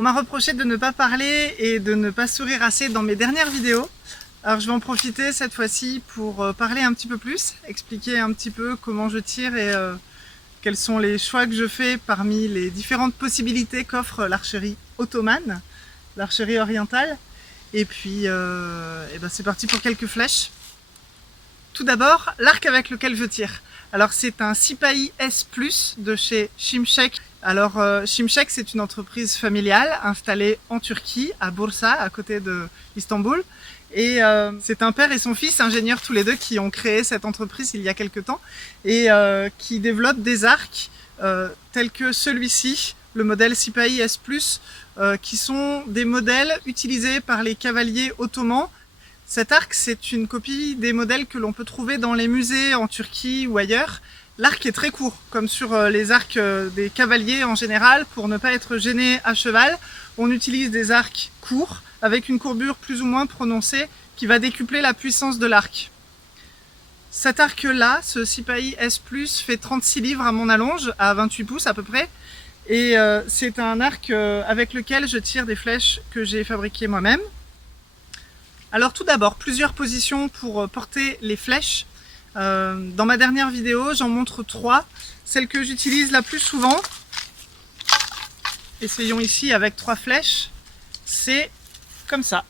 On m'a reproché de ne pas parler et de ne pas sourire assez dans mes dernières vidéos. Alors je vais en profiter cette fois-ci pour parler un petit peu plus, expliquer un petit peu comment je tire et quels sont les choix que je fais parmi les différentes possibilités qu'offre l'archerie ottomane, l'archerie orientale. Et puis c'est parti pour quelques flèches. Tout d'abord, l'arc avec lequel je tire. Alors c'est un Sipahi S+ de chez Şimşek. Alors Şimşek, c'est une entreprise familiale installée en Turquie, à Bursa, à côté d'Istanbul. Et c'est un père et son fils, ingénieurs tous les deux, qui ont créé cette entreprise il y a quelques temps et qui développent des arcs tels que celui-ci, le modèle Sipahi S+, qui sont des modèles utilisés par les cavaliers ottomans. Cet arc, c'est une copie des modèles que l'on peut trouver dans les musées en Turquie ou ailleurs. L'arc est très court, comme sur les arcs des cavaliers en général. Pour ne pas être gêné à cheval, on utilise des arcs courts, avec une courbure plus ou moins prononcée, qui va décupler la puissance de l'arc. Cet arc-là, ce Sipahi S+, fait 36 livres à mon allonge, à 28 pouces à peu près. Et c'est un arc avec lequel je tire des flèches que j'ai fabriquées moi-même. Alors tout d'abord, plusieurs positions pour porter les flèches. Dans ma dernière vidéo, j'en montre 3. Celle que j'utilise la plus souvent, essayons ici avec 3 flèches, c'est comme ça.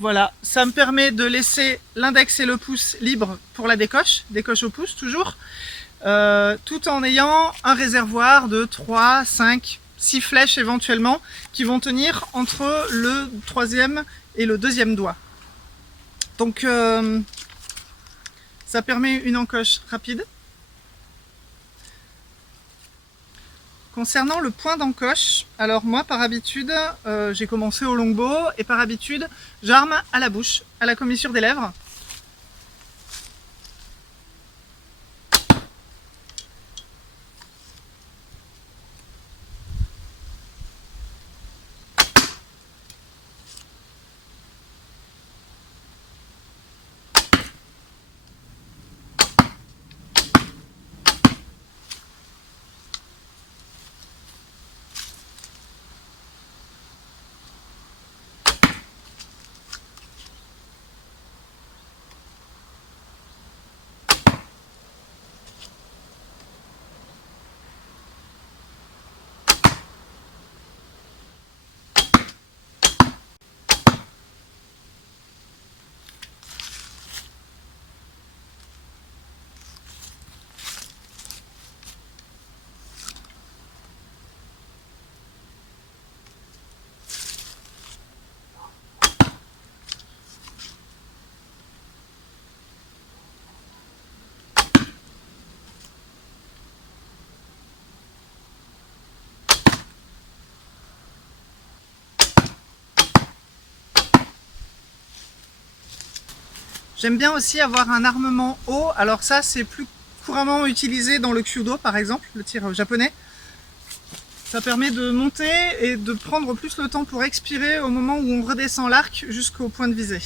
Voilà, ça me permet de laisser l'index et le pouce libres pour la décoche au pouce toujours, tout en ayant un réservoir de 3, 5, 6 flèches éventuellement qui vont tenir entre le 3e et le 2e doigt. Donc ça permet une encoche rapide. Concernant le point d'encoche, alors moi par habitude, j'ai commencé au longbow et par habitude, j'arme à la bouche, à la commissure des lèvres. J'aime bien aussi avoir un armement haut, alors ça c'est plus couramment utilisé dans le Kyudo par exemple, le tir japonais. Ça permet de monter et de prendre plus le temps pour expirer au moment où on redescend l'arc jusqu'au point de visée.